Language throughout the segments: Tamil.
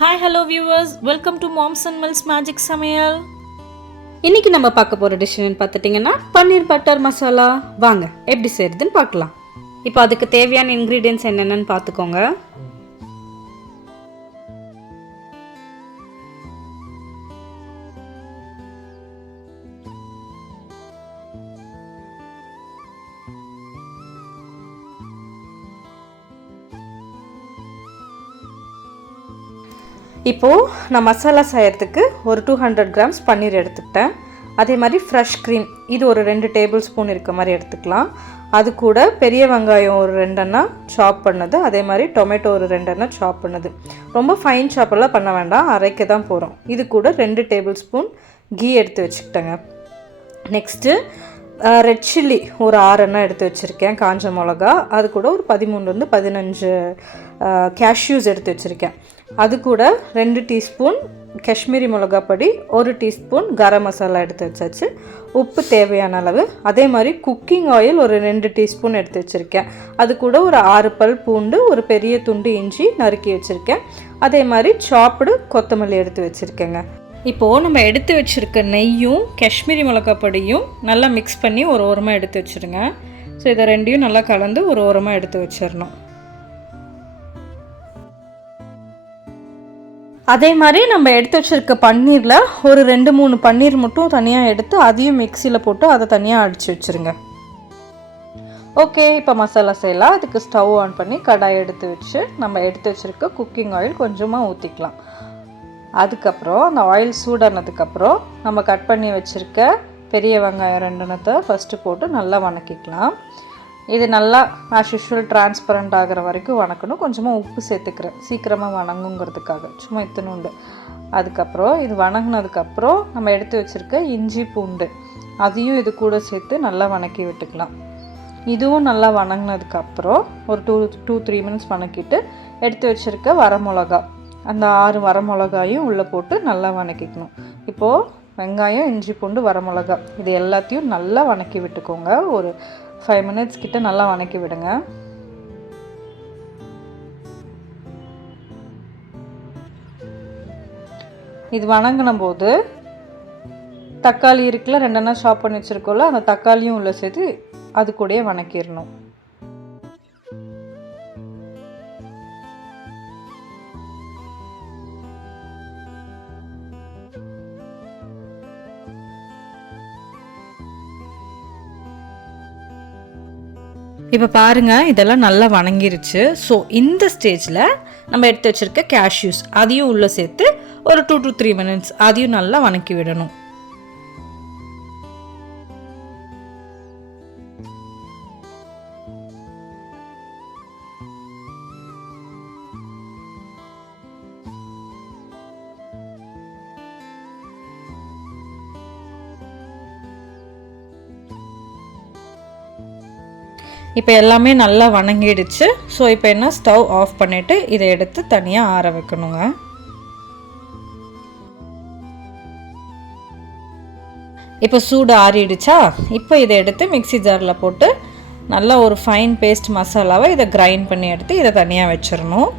Hi hello viewers, welcome to moms and mills magic சமையல். இன்றைக்கி நம்ம பார்க்க போகிற டிஷ் என்னன்னு பார்த்துட்டிங்கன்னா பன்னீர் பட்டர் மசாலா. வாங்க எப்படி செய்கிறதுன்னு பார்க்கலாம். இப்போ அதுக்கு தேவையான இன்க்ரீடியன்ட்ஸ் என்னென்னு பார்த்துக்கோங்க. இப்போது நான் மசாலா செய்கிறதுக்கு ஒரு 200 கிராம்ஸ் பன்னீர் எடுத்துக்கிட்டேன். அதே மாதிரி ஃப்ரெஷ் க்ரீம் இது ஒரு 2 டேபிள் ஸ்பூன் இருக்க மாதிரி எடுத்துக்கலாம். அது கூட பெரிய வெங்காயம் ஒரு 2 சாப் பண்ணது, அதே மாதிரி டொமேட்டோ ஒரு 2 சாப் பண்ணது. ரொம்ப ஃபைன் சாப்பெல்லாம் பண்ண வேண்டாம், அரைக்க தான் போகிறோம். இது கூட 2 டேபிள் ஸ்பூன் கீ எடுத்து வச்சுக்கிட்டேங்க. நெக்ஸ்ட்டு ரெட் சில்லி ஒரு 6 எடுத்து வச்சுருக்கேன், காஞ்ச மிளகா. அது கூட ஒரு 13-15 கேஷ்யூஸ் எடுத்து வச்சுருக்கேன். அது கூட 2 டீஸ்பூன் காஷ்மீரி மிளகா பொடி, 1 டீஸ்பூன் கரம் மசாலா எடுத்து வச்சாச்சு. உப்பு தேவையான அளவு. அதே மாதிரி குக்கிங் ஆயில் ஒரு 2 டீஸ்பூன் எடுத்து வச்சுருக்கேன். அது கூட ஒரு 6 பல் பூண்டு, ஒரு பெரிய துண்டு இஞ்சி நறுக்கி வச்சுருக்கேன். அதே மாதிரி சாப்பிடு கொத்தமல்லி எடுத்து வச்சுருக்கேங்க. இப்போது நம்ம எடுத்து வச்சுருக்க நெய்யும் காஷ்மீரி மிளகா பொடியும் நல்லா மிக்ஸ் பண்ணி ஒரு ஓரமாக எடுத்து வச்சுருங்க. ஸோ இதை ரெண்டையும் நல்லா கலந்து ஒரு ஓரமாக எடுத்து வச்சிடணும். அதே மாதிரி நம்ம எடுத்து வச்சுருக்க பன்னீரில் ஒரு 2-3 பன்னீர் மட்டும் தனியாக எடுத்து அதையும் மிக்சியில் போட்டு அதை தனியாக அடித்து வச்சுருங்க. ஓகே, இப்போ மசாலா செய்யலாம். அதுக்கு ஸ்டவ் ஆன் பண்ணி கடாய் எடுத்து வச்சு நம்ம எடுத்து வச்சுருக்க குக்கிங் ஆயில் கொஞ்சமாக ஊற்றிக்கலாம். அதுக்கப்புறம் அந்த ஆயில் சூடானதுக்கப்புறம் நம்ம கட் பண்ணி வச்சுருக்க பெரிய வெங்காயம் 2 ஃபஸ்ட்டு போட்டு நல்லா வணக்கிக்கலாம். இது நல்லா ஆஸ் யூஷுவல் டிரான்ஸ்பரண்ட் ஆகிற வரைக்கும் வணக்கணும். கொஞ்சமாக உப்பு சேர்த்துக்கிறேன், சீக்கிரமாக வணங்குங்கிறதுக்காக, சும்மா இத்தனுண்டு. அதுக்கப்புறம் இது வணங்கினதுக்கப்புறம் நம்ம எடுத்து வச்சுருக்க இஞ்சி பூண்டு அதையும் இது கூட சேர்த்து நல்லா வணக்கி விட்டுக்கலாம். இதுவும் நல்லா வணங்கினதுக்கப்புறம் ஒரு 2-3 மினிட்ஸ் வணக்கிட்டு எடுத்து வச்சுருக்க வரமிளகா, அந்த 6 வரமிளகாயும் உள்ளே போட்டு நல்லா வணக்கிக்கணும். இப்போது வெங்காயம், இஞ்சி பூண்டு, வரமிளகா இது எல்லாத்தையும் நல்லா வணக்கி விட்டுக்கோங்க. ஒரு 5 மினிட்ஸ் கிட்ட நல்லா வணக்கி விடுங்க. இது வணங்கின போது தக்காளி இருக்குல்ல, 2 சாப் பண்ணி வச்சுருக்கோம்ல, அந்த தக்காளியும் உள்ளே சேர்த்து அது கூடயே வணக்கிடணும். இப்போ பாருங்கள், இதெல்லாம் நல்லா வணங்கிருச்சு. ஸோ இந்த ஸ்டேஜில் நம்ம எடுத்து வச்சுருக்க கேஷ்யூஸ் அதையும் உள்ளே சேர்த்து ஒரு 2-3 மினிட்ஸ் அதையும் நல்லா வணக்கி விடணும். இப்போ எல்லாமே நல்லா வணங்கிடுச்சு. ஸோ இப்போ என்ன, ஸ்டவ் ஆஃப் பண்ணிவிட்டு இதை எடுத்து தனியாக ஆற வைக்கணுங்க. இப்போ சூடு ஆறிடுச்சா, இப்போ இதை எடுத்து மிக்ஸி ஜாரில் போட்டு நல்லா ஒரு ஃபைன் பேஸ்ட் மசாலாவை இதை கிரைண்ட் பண்ணி எடுத்து இதை தனியாக வச்சிடணும்.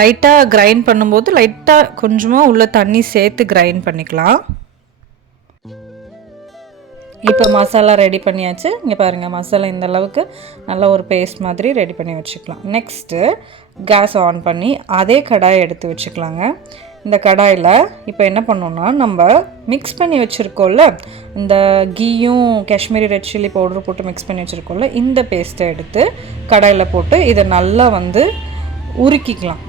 லைட்டாக கிரைண்ட் பண்ணும்போது லைட்டாக கொஞ்சமாக உள்ள தண்ணி சேர்த்து கிரைண்ட் பண்ணிக்கலாம். இப்போ மசாலா ரெடி பண்ணியாச்சு. இங்கே பாருங்கள், மசாலா இந்த அளவுக்கு நல்லா ஒரு பேஸ்ட் மாதிரி ரெடி பண்ணி வச்சுக்கலாம். நெக்ஸ்ட்டு கேஸ் ஆன் பண்ணி அதே கடாயை எடுத்து வச்சுக்கலாங்க. இந்த கடாயில் இப்போ என்ன பண்ணோன்னா, நம்ம மிக்ஸ் பண்ணி வச்சுருக்கோம்ல, இந்த கீயும் காஷ்மீரி ரெட் சில்லி பவுடரும் போட்டு மிக்ஸ் பண்ணி வச்சுருக்கோம்ல, இந்த பேஸ்ட்டை எடுத்து கடாயில் போட்டு இதை நல்லா உருக்கிக்கலாம்.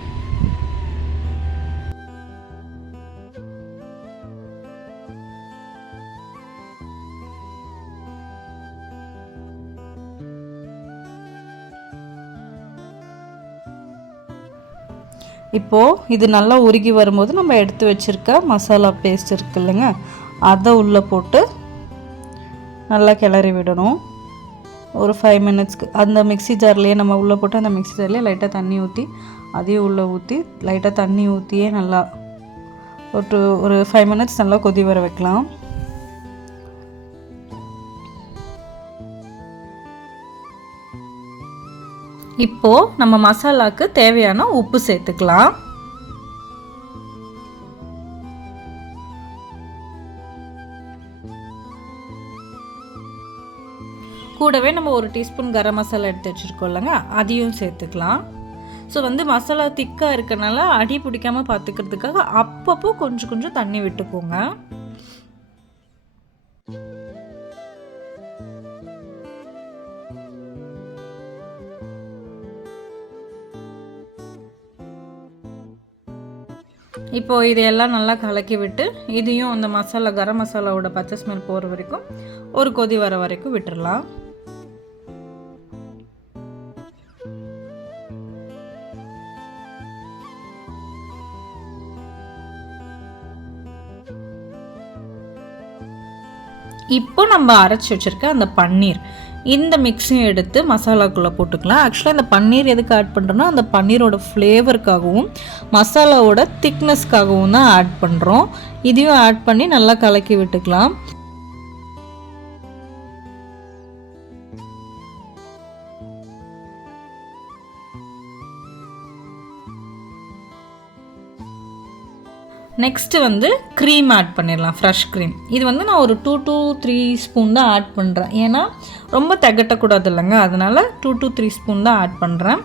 இப்போது இது நல்லா உருகி வரும்போது நம்ம எடுத்து வச்சுருக்க மசாலா பேஸ்ட் இருக்கு இல்லைங்க, அதை உள்ளே போட்டு நல்லா கிளறி விடணும். ஒரு 5 மினிட்ஸ்க்கு அந்த மிக்ஸி ஜார்லேயே நம்ம உள்ளே போட்டு அந்த மிக்ஸி ஜார்லேயே லைட்டாக தண்ணி ஊற்றி அதையும் உள்ளே ஊற்றி லைட்டாக தண்ணி ஊற்றியே நல்லா ஒரு 5 மினிட்ஸ் நல்லா கொதி வர வைக்கலாம். இப்போது நம்ம மசாலாவுக்கு தேவையான உப்பு சேர்த்துக்கலாம். கூடவே நம்ம 1 டீஸ்பூன் கரம் மசாலா எடுத்து வச்சுருக்கோம் இல்லைங்க, அதையும் சேர்த்துக்கலாம். ஸோ மசாலா திக்காக இருக்கனால அடி பிடிக்காமல் பார்த்துக்கிறதுக்காக அப்பப்போ கொஞ்சம் கொஞ்சம் தண்ணி விட்டுக்கோங்க. இப்போது இதையெல்லாம் நல்லா கலக்கி விட்டு இதையும் அந்த மசாலா கரம் மசாலாவோட பச்சை ஸ்மெல் போகிற வரைக்கும் ஒரு கொதி வர வரைக்கும் விட்டுடலாம். இப்போ நம்ம அரைச்சி வச்சுருக்க அந்த பன்னீர் இந்த மிக்ஸையும் எடுத்து மசாலாக்குள்ளே போட்டுக்கலாம். ஆக்சுவலாக இந்த பன்னீர் எதுக்கு ஆட் பண்ணுறோன்னா அந்த பன்னீரோட ஃப்ளேவருக்காகவும் மசாலாவோட திக்னஸ்க்காகவும் தான் ஆட் பண்ணுறோம். இதையும் ஆட் பண்ணி நல்லா கலக்கி விட்டுக்கலாம். நெக்ஸ்ட்டு க்ரீம் ஆட் பண்ணிடலாம். ஃப்ரெஷ் க்ரீம் இது நான் ஒரு 2 to 3 ஸ்பூன் தான் ஆட் பண்ணுறேன். ஏன்னா ரொம்ப திகட்டக்கூடாது இல்லைங்க, அதனால் 2 to 3 ஸ்பூன் தான் ஆட் பண்ணுறேன்.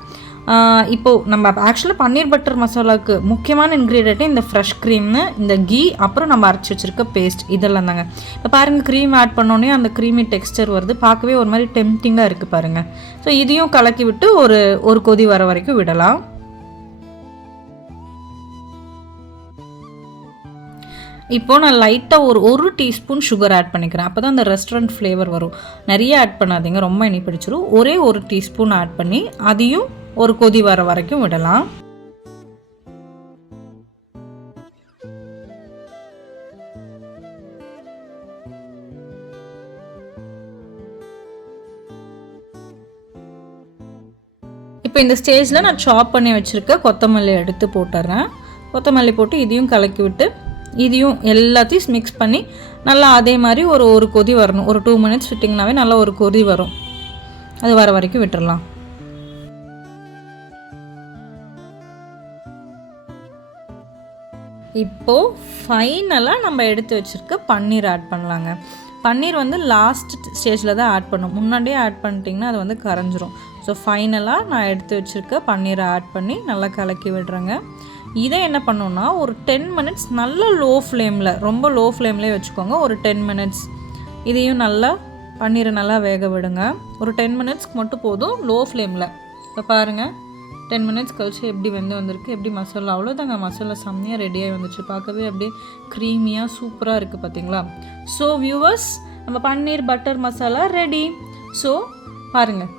இப்போது நம்ம ஆக்சுவலாக பன்னீர் பட்டர் மசாலாவுக்கு முக்கியமான இன்க்ரீடியண்ட்டு இந்த ஃப்ரெஷ் க்ரீம்னு இந்த கீ அப்புறம் நம்ம அரைச்சி வச்சுருக்க பேஸ்ட் இதெல்லாம் தாங்க. இப்போ பாருங்கள், க்ரீம் ஆட் பண்ணோன்னே அந்த க்ரீமி டெக்ஸ்டர் வருது, பார்க்கவே ஒரு மாதிரி டெம்ப்டிங்காக இருக்குது பாருங்கள். ஸோ இதையும் கலக்கி விட்டு ஒரு கொதி வர வரைக்கும் விடலாம். இப்போது நான் லைட்டாக ஒரு டீஸ்பூன் சுகர் ஆட் பண்ணிக்கிறேன். அப்போ தான் அந்த ரெஸ்டாரண்ட் ஃப்ளேவர் வரும். நிறைய ஆட் பண்ணாதீங்க, ரொம்ப இனி பிடிச்சிரும். ஒரே 1 டீஸ்பூன் ஆட் பண்ணி அதையும் ஒரு கொதி வர வரைக்கும் விடலாம். இப்போ இந்த ஸ்டேஜில் நான் சாப் பண்ணி வச்சுருக்க கொத்தமல்லி எடுத்து போட்டுறேன். கொத்தமல்லி போட்டு இதையும் கலக்கி விட்டு இதையும் எல்லாத்தையும் மிக்ஸ் பண்ணி நல்லா அதே மாதிரி ஒரு கொதி வரணும். ஒரு 2 மினிட்ஸ் விட்டிங்கனாவே நல்லா ஒரு கொதி வரும். அது வர வரைக்கும் விட்டுடலாம். இப்போது ஃபைனலாக நம்ம எடுத்து வச்சுருக்க பன்னீர் ஆட் பண்ணலாங்க. பன்னீர் லாஸ்ட் ஸ்டேஜில் தான் ஆட் பண்ணும். முன்னாடியே ஆட் பண்ணிட்டிங்கன்னா அது கரைஞ்சிரும். ஸோ ஃபைனலாக நான் எடுத்து வச்சுருக்க பன்னீரை ஆட் பண்ணி நல்லா கலக்கி விடுறேங்க. இதை என்ன பண்ணோன்னா ஒரு 10 மினிட்ஸ் நல்ல லோ ஃப்ளேமில், ரொம்ப லோ ஃப்ளேம்லேயே வச்சுக்கோங்க. ஒரு 10 மினிட்ஸ் இதையும் நல்லா பன்னீரை நல்லா வேக விடுங்க. ஒரு 10 மினிட்ஸ்க்கு மட்டும் போதும் லோ ஃப்ளேமில். இப்போ பாருங்கள், 10 மினிட்ஸ் கழிச்சு எப்படி வந்திருக்கு, எப்படி மசாலா அவ்வளோதாங்க. மசாலா செம்மையாக ரெடியாகி வந்துச்சு. பார்க்கவே அப்படியே க்ரீமியாக சூப்பராக இருக்குது பார்த்தீங்களா. ஸோ வியூவர்ஸ், நம்ம பன்னீர் பட்டர் மசாலா ரெடி. ஸோ பாருங்கள்,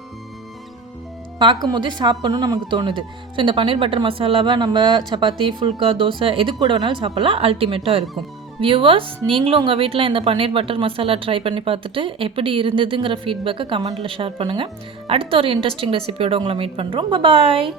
பார்க்கும் போதே சாப்பிடணும்னு நமக்கு தோணுது. ஸோ இந்த பன்னீர் பட்டர் மசாலாவை நம்ம சப்பாத்தி, ஃபுல்கா, தோசை எது கூட வேணாலும் சாப்பிட்லாம். அல்டிமேட்டாக இருக்கும். வியூவர்ஸ், நீங்களும் உங்கள் வீட்டில் இந்த பன்னீர் பட்டர் மசாலா ட்ரை பண்ணி பார்த்துட்டு எப்படி இருந்ததுங்கிற ஃபீட்பேக்கை கமெண்ட்டில் ஷேர் பண்ணுங்கள். அடுத்த ஒரு இன்ட்ரெஸ்டிங் ரெசிபியோடு உங்களை மீட் பண்ணுறோம். பாய்.